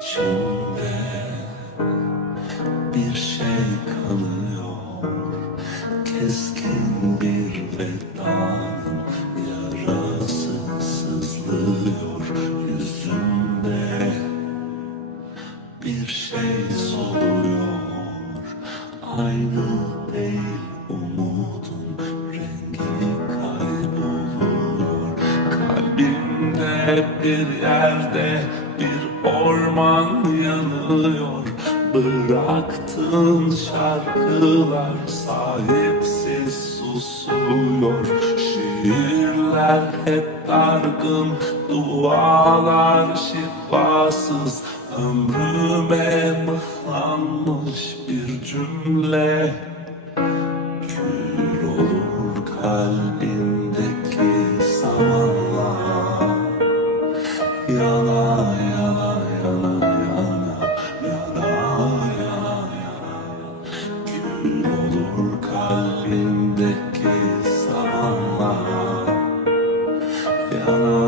İçimde bir şey kalıyor, keskin bir vedanın yarası sızlıyor yüzümde. Bir şey soluyor, aynı değil umudun rengi kayboluyor. Kalbimde bir yerde bir orman yanıyor. Bıraktığın şarkılar sahipsiz susuyor. Şiirler hep dargın, dualar şifasız. Ömrüme mıhlanmış bir cümle. Kül olur kalbindeki zamanla. Yana yana yana yana yana yana yana. Kül olur kalbindeki zamanla. Yana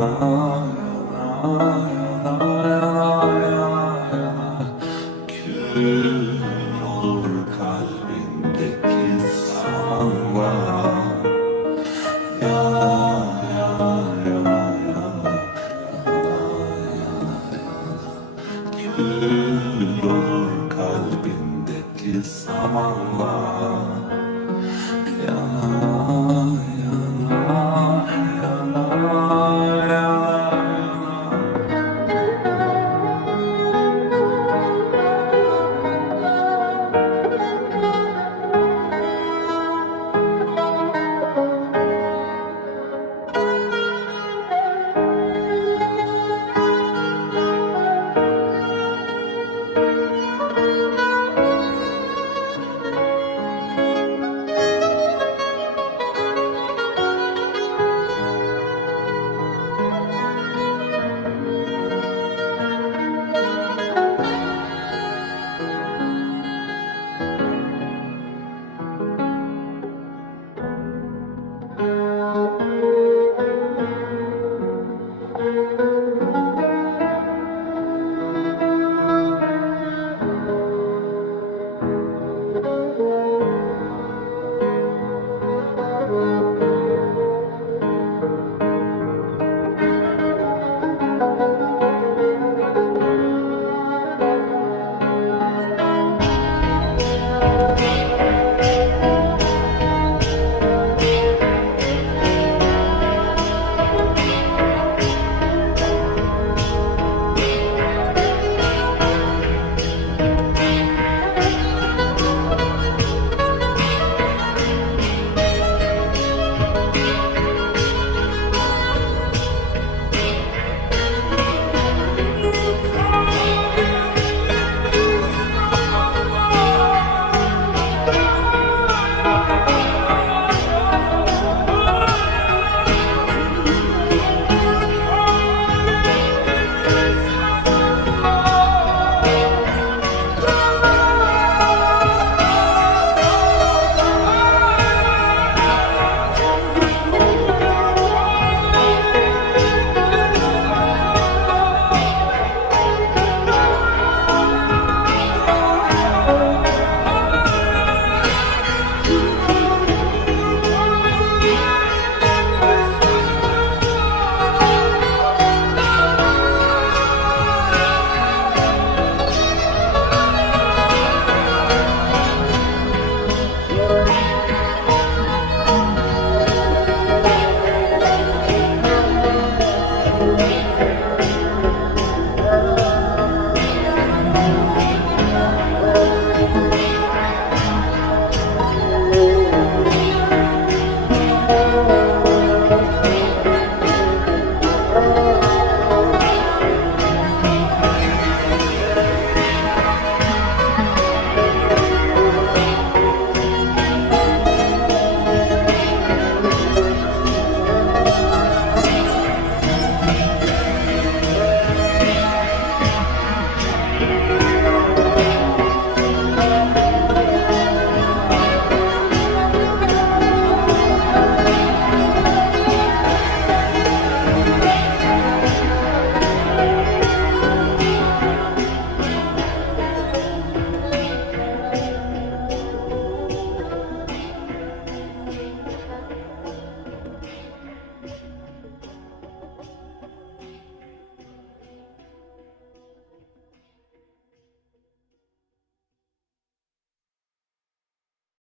yana yana yana. Kül olur kalbindeki zamanla. Yana yana yana. Kül olur kalbindeki zamanla. Yana